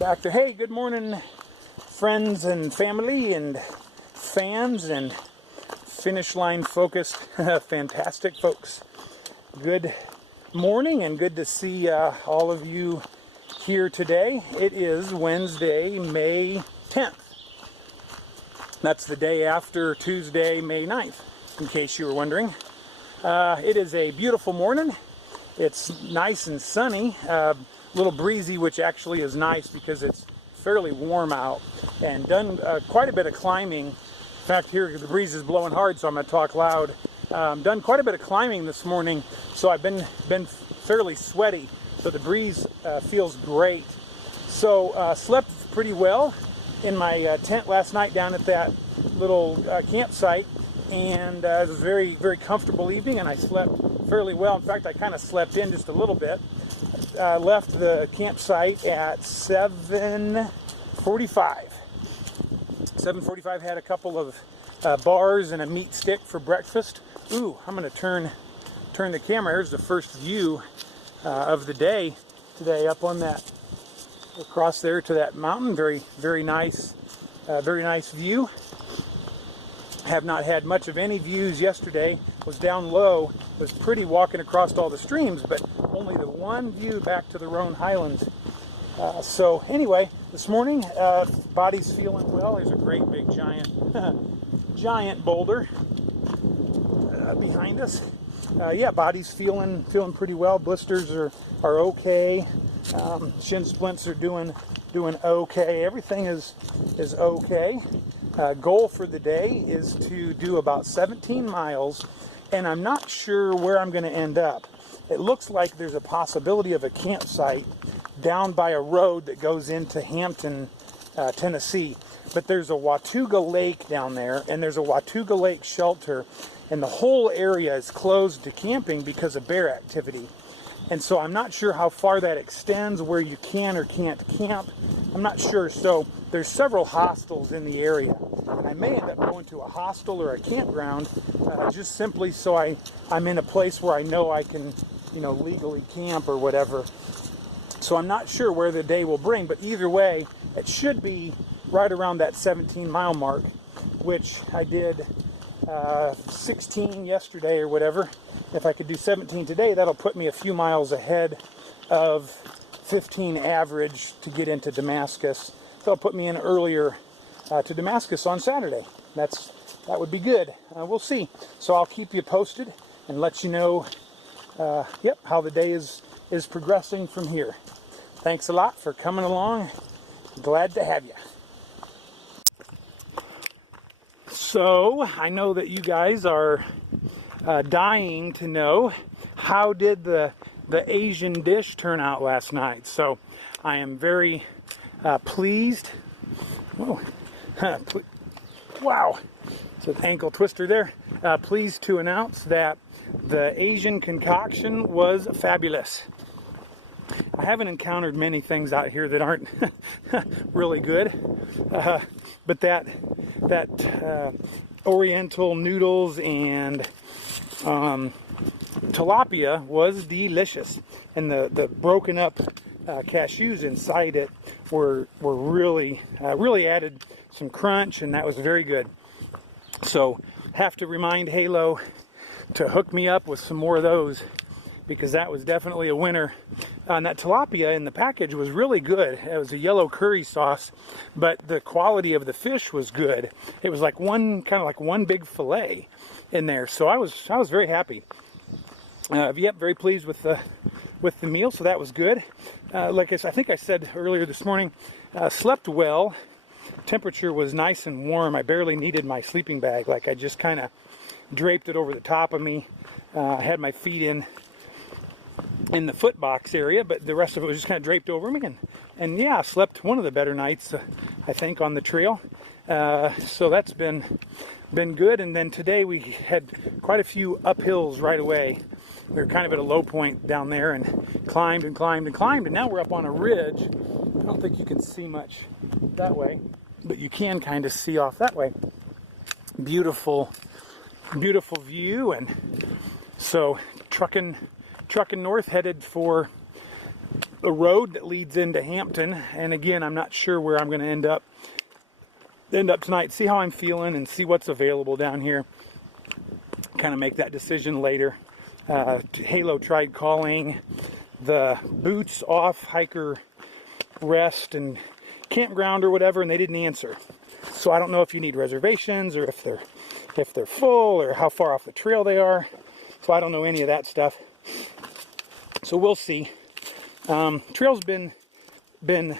back there. Hey, good morning, friends and family and fans and finish line focused, fantastic folks. Good morning and good to see all of you here today. It is Wednesday, May 10th. That's the day after Tuesday, May 9th, in case you were wondering. It is a beautiful morning. It's nice and sunny, a little breezy, which actually is nice because it's fairly warm out, and done quite a bit of climbing. In fact, here the breeze is blowing hard, so I'm going to talk loud. Done quite a bit of climbing this morning, so I've been fairly sweaty, so the breeze feels great. So slept pretty well in my tent last night down at that little campsite, and it was a very, very comfortable evening, and I slept fairly well. In fact, I kind of slept in just a little bit. Left the campsite at 7:45. 7:45, had a couple of bars and a meat stick for breakfast. Ooh, I'm going to turn the camera. Here's the first view of the day today up on that, across there to that mountain. Very, very nice view. Have not had much of any views yesterday. Was down low. Was pretty walking across all the streams, but only the one view back to the Roan Highlands. So anyway, this morning, body's feeling well. There's a great big giant boulder behind us. Yeah, body's feeling pretty well. Blisters are okay. Shin splints are doing okay. Everything is okay. Goal for the day is to do about 17 miles, and I'm not sure where I'm going to end up. It looks like there's a possibility of a campsite down by a road that goes into Hampton, Tennessee. But there's a Watauga Lake down there, and there's a Watauga Lake shelter, and the whole area is closed to camping because of bear activity. And so I'm not sure how far that extends, where you can or can't camp. I'm not sure. So there's several hostels in the area. And I may end up going to a hostel or a campground just simply so I'm in a place where I know I can, legally camp or whatever. So I'm not sure where the day will bring, but either way, it should be right around that 17-mile mark, which I did 16 yesterday or whatever. If I could do 17 today, that'll put me a few miles ahead of 15 average to get into Damascus. That'll put me in earlier to Damascus on Saturday. That would be good. We'll see. So I'll keep you posted and let you know how the day is progressing from here. Thanks a lot for coming along. Glad to have you. So I know that you guys are dying to know, how did the Asian dish turn out last night? So I am very pleased. Whoa. Wow, it's an ankle twister there. Pleased to announce that the Asian concoction was fabulous. I haven't encountered many things out here that aren't really good, but that Oriental noodles and tilapia was delicious, and the broken up cashews inside it were really added some crunch, and that was very good. So have to remind Halo to hook me up with some more of those, because that was definitely a winner. And that tilapia in the package was really good. It was a yellow curry sauce, but the quality of the fish was good. It was like one big fillet in there. So I was very happy. Very pleased with the meal. So that was good. Like I think I said earlier this morning, slept well. Temperature was nice and warm. I barely needed my sleeping bag. Like, I just kind of draped it over the top of me. I had my feet in the foot box area, but the rest of it was just kind of draped over me. And yeah, slept one of the better nights, I think, on the trail. So that's been good. And then today we had quite a few uphills right away. We were kind of at a low point down there and climbed, and now we're up on a ridge. I don't think you can see much that way, but you can kind of see off that way. Beautiful view. And so trucking north, headed for the road that leads into Hampton. And again, I'm not sure where I'm going to end up tonight. See how I'm feeling and see what's available down here. Kind of make that decision later. Halo tried calling the Boots Off Hiker Rest and Campground or whatever, and they didn't answer. So I don't know if you need reservations or if they're full or how far off the trail they are. So I don't know any of that stuff. So we'll see. Trail's been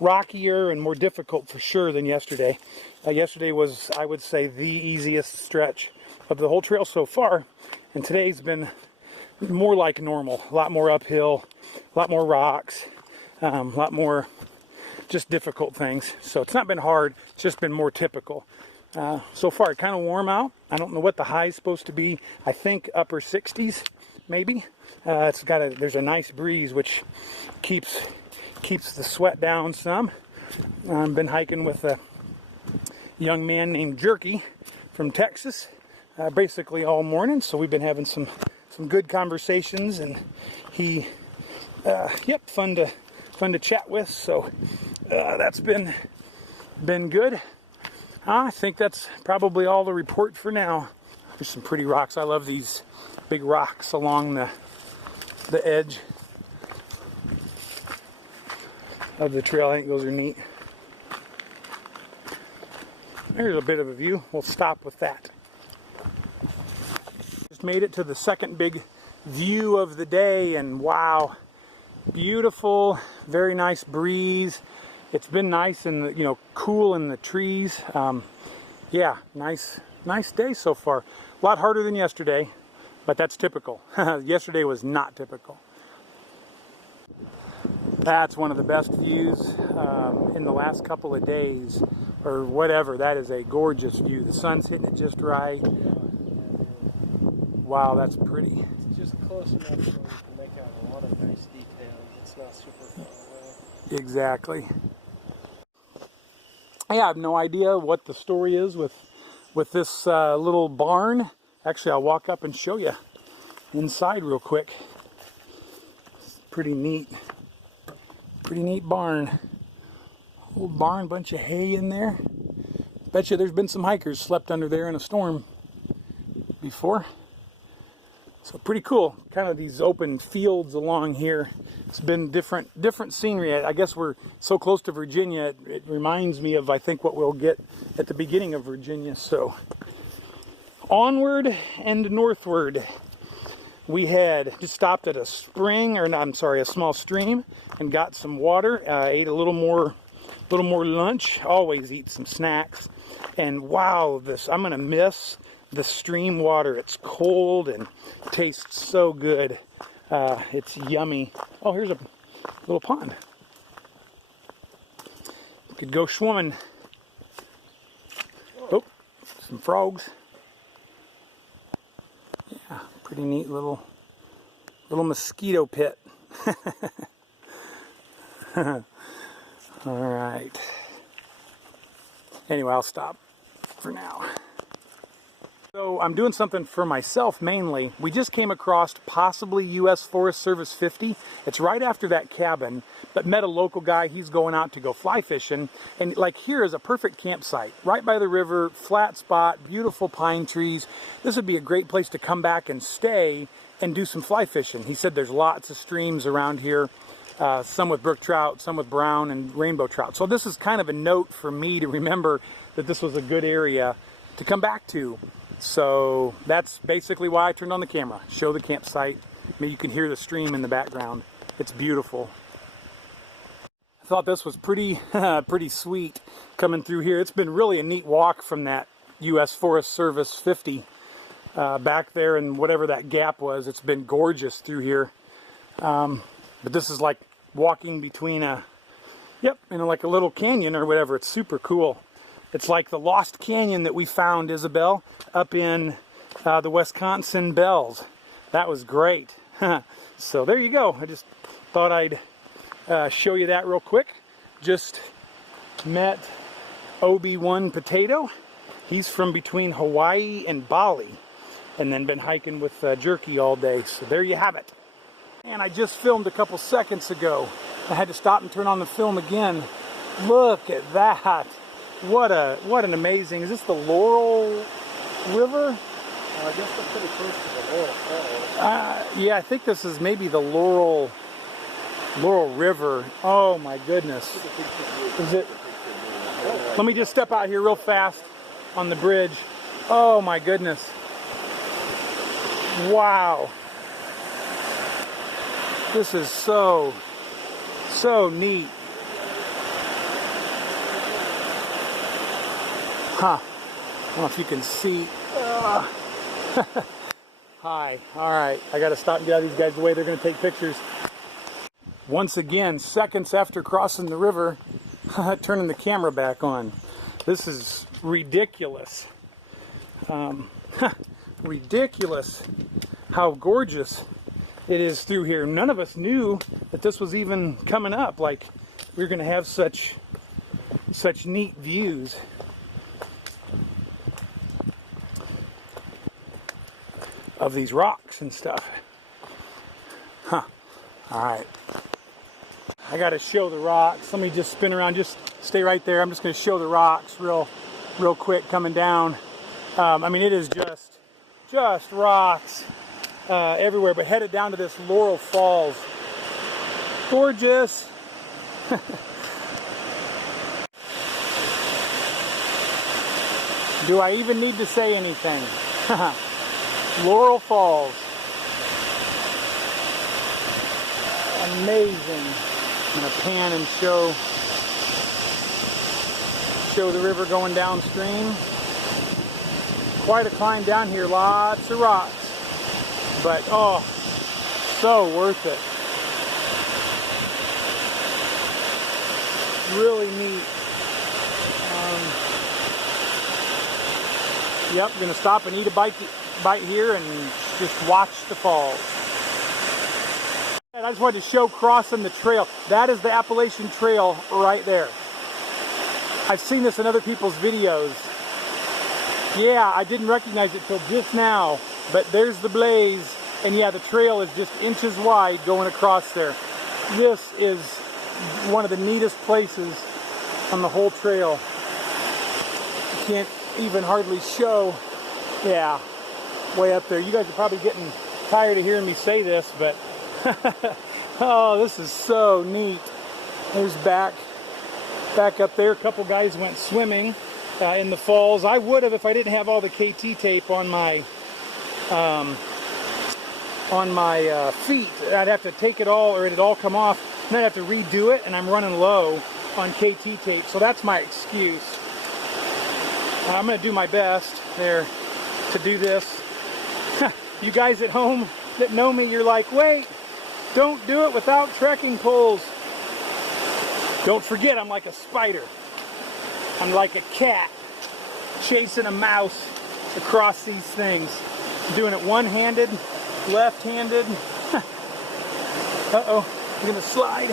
rockier and more difficult for sure than yesterday. Yesterday was, I would say, the easiest stretch of the whole trail so far, and today's been more like normal. A lot more uphill, a lot more rocks, a lot more just difficult things. So it's not been hard, it's just been more typical. So far, it's kind of warm out. I don't know what the high is supposed to be. I think upper 60s, maybe. There's a nice breeze which keeps the sweat down some. I've been hiking with a young man named Jerky from Texas, basically all morning. So we've been having some good conversations, and he, fun to chat with. So that's been good. I think that's probably all the report for now. There's some pretty rocks. I love these big rocks along the edge of the trail. I think those are neat. There's a bit of a view. We'll stop with that. Just made it to the second big view of the day, and wow, beautiful, very nice breeze. It's been nice and cool in the trees. Yeah, nice day so far. A lot harder than yesterday, but that's typical. Yesterday was not typical. That's one of the best views in the last couple of days, or whatever. That is a gorgeous view. The sun's hitting it just right. Wow, that's pretty. It's just close enough so we can make out a lot of nice details. It's not super far away. Exactly. I have no idea what the story is with this little barn. Actually, I'll walk up and show you inside real quick. It's pretty neat. Pretty neat barn. Old barn, bunch of hay in there. Bet you there's been some hikers slept under there in a storm before. So pretty cool. Kind of these open fields along here. It's been different scenery. I guess we're so close to Virginia. It reminds me of, I think, what we'll get at the beginning of Virginia. So onward and northward. We had just stopped at a a small stream, and got some water. Ate a little more lunch. Always eat some snacks. And wow, I'm gonna miss the stream water. It's cold and tastes so good. It's yummy. Oh, here's a little pond. You could go swimming. Oh, some frogs. Yeah, pretty neat little mosquito pit. All right. Anyway, I'll stop for now. So I'm doing something for myself mainly. We just came across possibly U.S. Forest Service 50. It's right after that cabin, but met a local guy. He's going out to go fly fishing. And like here is a perfect campsite. Right by the river, flat spot, beautiful pine trees. This would be a great place to come back and stay and do some fly fishing. He said there's lots of streams around here. Some with brook trout, some with brown and rainbow trout. So this is kind of a note for me to remember that this was a good area to come back to. So that's basically why I turned on the camera. Show the campsite. Maybe you can hear the stream in the background. It's beautiful. I thought this was pretty sweet coming through here. It's been really a neat walk from that U.S. Forest Service 50 back there, and whatever that gap was. It's been gorgeous through here. But this is like walking between like a little canyon or whatever. It's super cool. It's like the lost canyon that we found, Isabel, up in the Wisconsin Bells. That was great. So there you go. I just thought I'd show you that real quick. Just met Obi-Wan Potato. He's from between Hawaii and Bali, and then been hiking with Jerky all day. So there you have it. And I just filmed a couple seconds ago. I had to stop and turn on the film again. Look at that. What an amazing, is this the Laurel River? I guess they're pretty close to the Laurel Falls. Yeah, I think this is maybe the Laurel River. Oh my goodness. Is it? Let me just step out here real fast on the bridge. Oh my goodness. Wow. This is so neat. Huh. I don't know if you can see. Hi. All right. I got to stop and get out of these guys' way. They're going to take pictures. Once again, seconds after crossing the river, turning the camera back on. This is ridiculous. Ridiculous how gorgeous it is through here. None of us knew that this was even coming up. Like, we were going to have such neat views. Of these rocks and stuff. Huh. Alright. I gotta show the rocks. Let me just spin around. Just stay right there. I'm just gonna show the rocks real quick coming down. I mean, it is just rocks everywhere, but headed down to this Laurel Falls. Gorgeous. Do I even need to say anything? Laurel Falls. Amazing. I'm going to pan and show the river going downstream. Quite a climb down here, lots of rocks. But oh, so worth it. Really neat. Yep, going to stop and eat a bite here and just watch the falls. And I just wanted to show crossing the trail. That is the Appalachian Trail right there. I've seen this in other people's videos. Yeah, I didn't recognize it till just now, but there's the blaze, and yeah, the trail is just inches wide going across there. This is one of the neatest places on the whole trail. You can't even hardly show. Yeah, way up there. You guys are probably getting tired of hearing me say this, but oh, this is so neat. There's back up there. A couple guys went swimming in the falls. I would have if I didn't have all the KT tape on my feet. I'd have to take it all, or it'd all come off, and I'd have to redo it, and I'm running low on KT tape, so that's my excuse. I'm going to do my best there to do this. You guys at home that know me, you're like, wait, don't do it without trekking poles. Don't forget, I'm like a spider. I'm like a cat chasing a mouse across these things. I'm doing it one-handed, left-handed. Uh-oh, I'm gonna slide.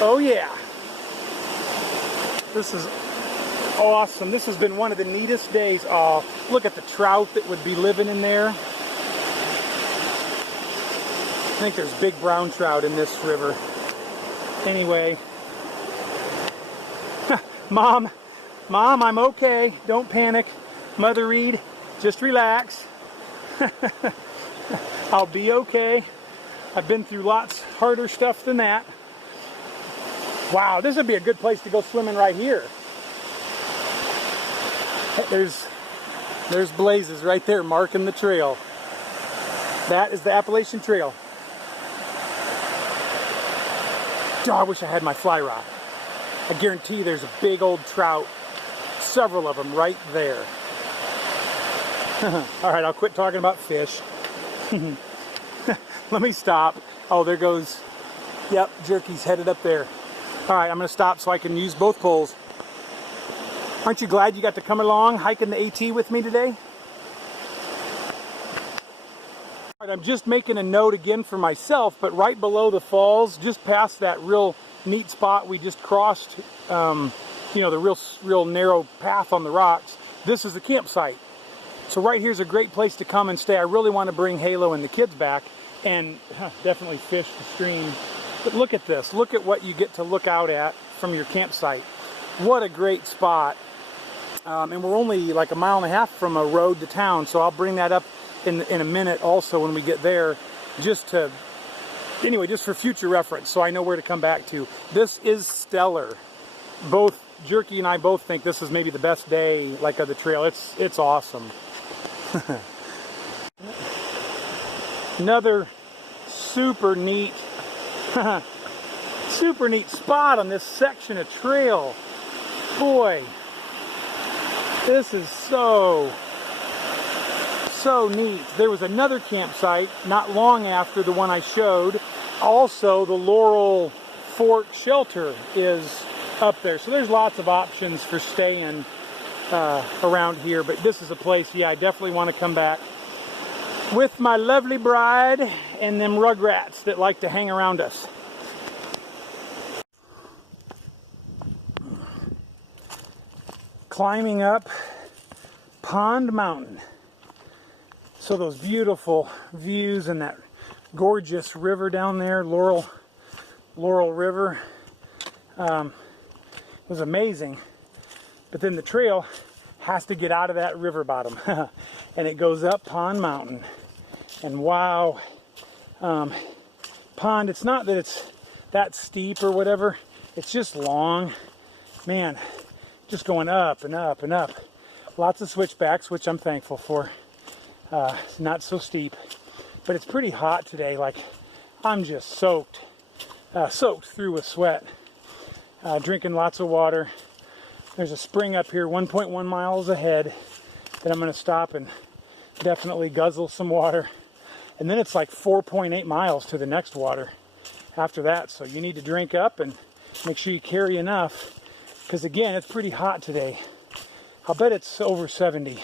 Oh yeah. This is awesome. This has been one of the neatest days. Oh, look at the trout that would be living in there. I think there's big brown trout in this river. Anyway. Mom, I'm okay. Don't panic. Mother Reed, just relax. I'll be okay. I've been through lots harder stuff than that. Wow, this would be a good place to go swimming right here. There's blazes right there marking the trail. That is the Appalachian Trail. Oh, I wish I had my fly rod. I guarantee there's a big old trout, several of them right there. All right, I'll quit talking about fish. Let me stop. Oh, there goes, yep, Jerky's headed up there. All right, I'm gonna stop so I can use both poles. Aren't you glad you got to come along hiking the AT with me today? All right, I'm just making a note again for myself, but right below the falls, just past that real neat spot we just crossed, you know, the real narrow path on the rocks, this is the campsite. So right here's a great place to come and stay. I really want to bring Halo and the kids back and definitely fish the stream. But look at this. Look at what you get to look out at from your campsite. What a great spot. And we're only like 1.5 miles from a road to town, so I'll bring that up in a minute also when we get there, just to, anyway, just for future reference, so I know where to come back to. This is stellar. Both Jerky and I both think this is maybe the best day like of the trail. It's awesome. Another super neat super neat spot on this section of trail. Boy, this is so neat. There was another campsite not long after the one I showed. Also, the Laurel Fort shelter is up there. So there's lots of options for staying around here. But this is a place, yeah, I definitely want to come back with my lovely bride and them rugrats that like to hang around us. Climbing up Pond Mountain. So those beautiful views and that gorgeous river down there, Laurel River, was amazing. But then the trail has to get out of that river bottom and it goes up Pond Mountain. And wow, Pond, it's not that it's that steep or whatever, it's just long, man, just going up and up and up. Lots of switchbacks, which I'm thankful for. Not so steep, but it's pretty hot today. Like, I'm just soaked through with sweat. Drinking lots of water. There's a spring up here 1.1 miles ahead that I'm going to stop and definitely guzzle some water. And then it's like 4.8 miles to the next water after that. So you need to drink up and make sure you carry enough, because again, it's pretty hot today. I'll bet it's over 70.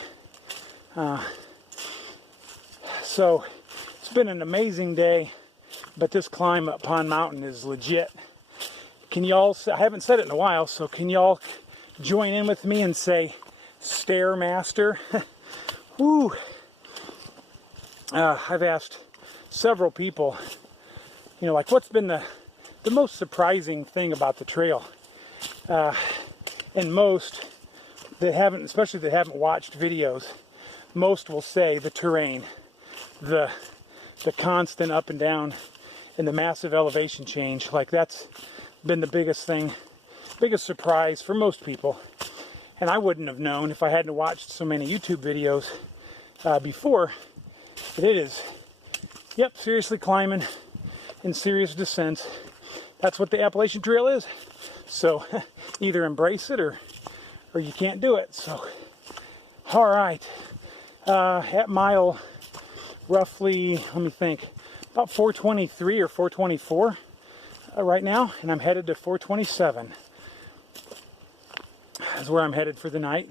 So it's been an amazing day, but this climb up Pond Mountain is legit. Can y'all, I haven't said it in a while, so can y'all join in with me and say Stairmaster? Woo! I've asked several people, you know, like, what's been the most surprising thing about the trail? And most that haven't, especially that haven't watched videos, most will say the terrain, the constant up and down, and the massive elevation change. Like, that's been the biggest thing, biggest surprise for most people. And I wouldn't have known if I hadn't watched so many YouTube videos before. But it is, yep, seriously climbing in serious descents. That's what the Appalachian Trail is. So either embrace it or you can't do it. So, all right, at mile roughly, let me think, about 423 or 424 right now, and I'm headed to 427. That's where I'm headed for the night.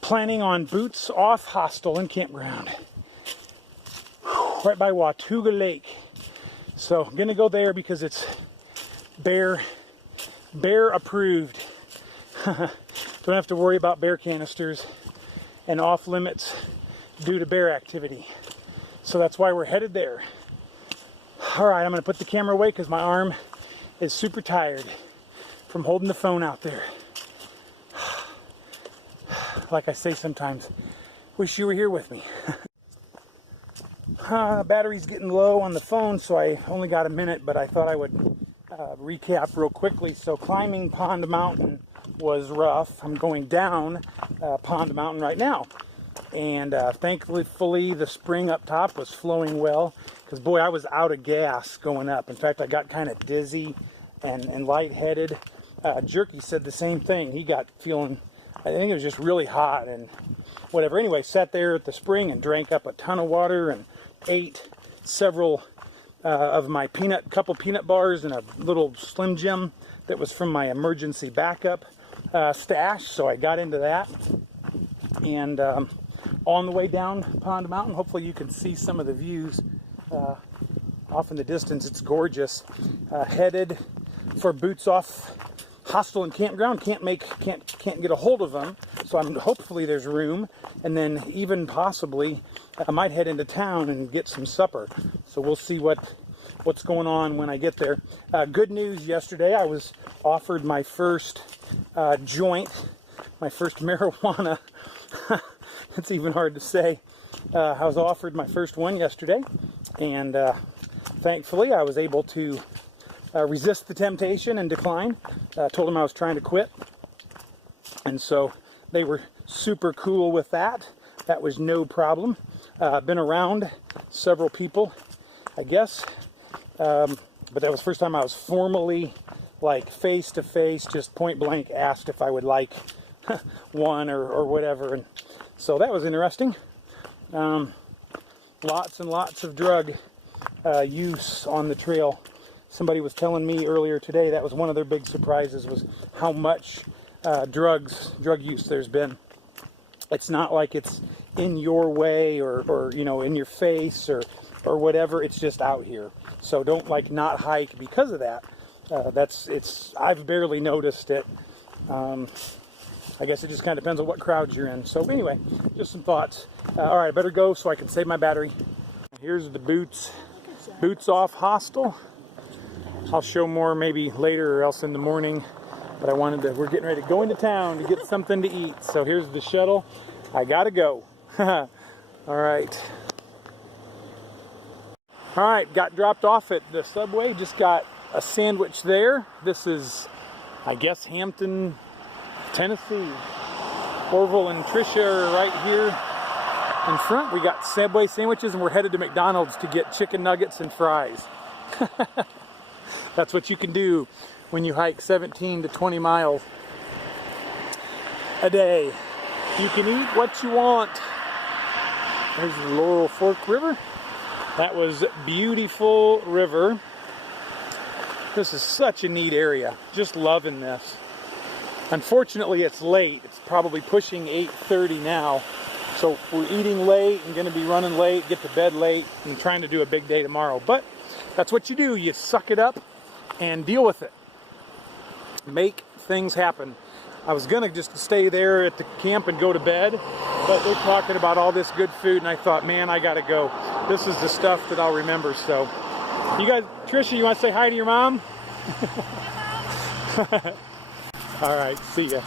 Planning on Boots Off Hostel and Campground, right by Watauga Lake. So I'm gonna go there because it's bear approved. Don't have to worry about bear canisters and off limits due to bear activity. So that's why we're headed there. All right, I'm gonna put the camera away because my arm is super tired from holding the phone out there. Like I say sometimes, wish you were here with me. Battery's getting low on the phone, so I only got a minute, but I thought I would recap real quickly. So climbing Pond Mountain was rough. I'm going down Pond Mountain right now. And thankfully the spring up top was flowing well, because boy, I was out of gas going up. In fact, I got kind of dizzy and lightheaded. Jerky said the same thing. He got feeling, I think it was just really hot and whatever. Anyway, sat there at the spring and drank up a ton of water and ate several of my couple peanut bars and a little Slim Jim that was from my emergency backup stash. So I got into that. And on the way down Pond Mountain, hopefully you can see some of the views off in the distance. It's gorgeous. Headed for Boots Off hostel and campground. Can't get a hold of them. So hopefully there's room, and then even possibly I might head into town and get some supper. So we'll see what's going on when I get there. Good news, yesterday I was offered my first joint, my first marijuana. It's even hard to say. I was offered my first one yesterday, and thankfully I was able to resist the temptation and decline. Told them I was trying to quit, and so they were super cool with that. That was no problem. Been around several people, I guess, but that was the first time I was formally, like, face to face, just point blank asked if I would like one or whatever. And so that was interesting. Lots and lots of drug use on the trail. Somebody was telling me earlier today that was one of their big surprises, was how much drug use there's been. It's not like it's in your way or you know, in your face or whatever. It's just out here. So don't, like, not hike because of that. I've barely noticed it. I guess it just kind of depends on what crowds you're in. So anyway, just some thoughts. All right, I better go so I can save my battery. Here's the Boots Off Hostel. I'll show more maybe later or else in the morning. But we're getting ready to go into town to get something to eat. So here's the shuttle. I gotta go. All right. All right, got dropped off at the subway. Just got a sandwich there. This is, I guess, Hampton, Tennessee. Orville and Tricia are right here in front. We got Subway sandwiches, and we're headed to McDonald's to get chicken nuggets and fries. That's what you can do when you hike 17 to 20 miles a day. You can eat what you want. There's the Laurel Fork River. That was beautiful river. This is such a neat area. Just loving this. Unfortunately, it's late. It's probably pushing 8:30 now. So we're eating late and going to be running late, get to bed late, and trying to do a big day tomorrow. But that's what you do. You suck it up and deal with it. Make things happen. I was going to just stay there at the camp and go to bed, but they're talking about all this good food, and I thought, man, I got to go. This is the stuff that I'll remember. So you guys, Tricia, you want to say hi to your mom? All right, see ya.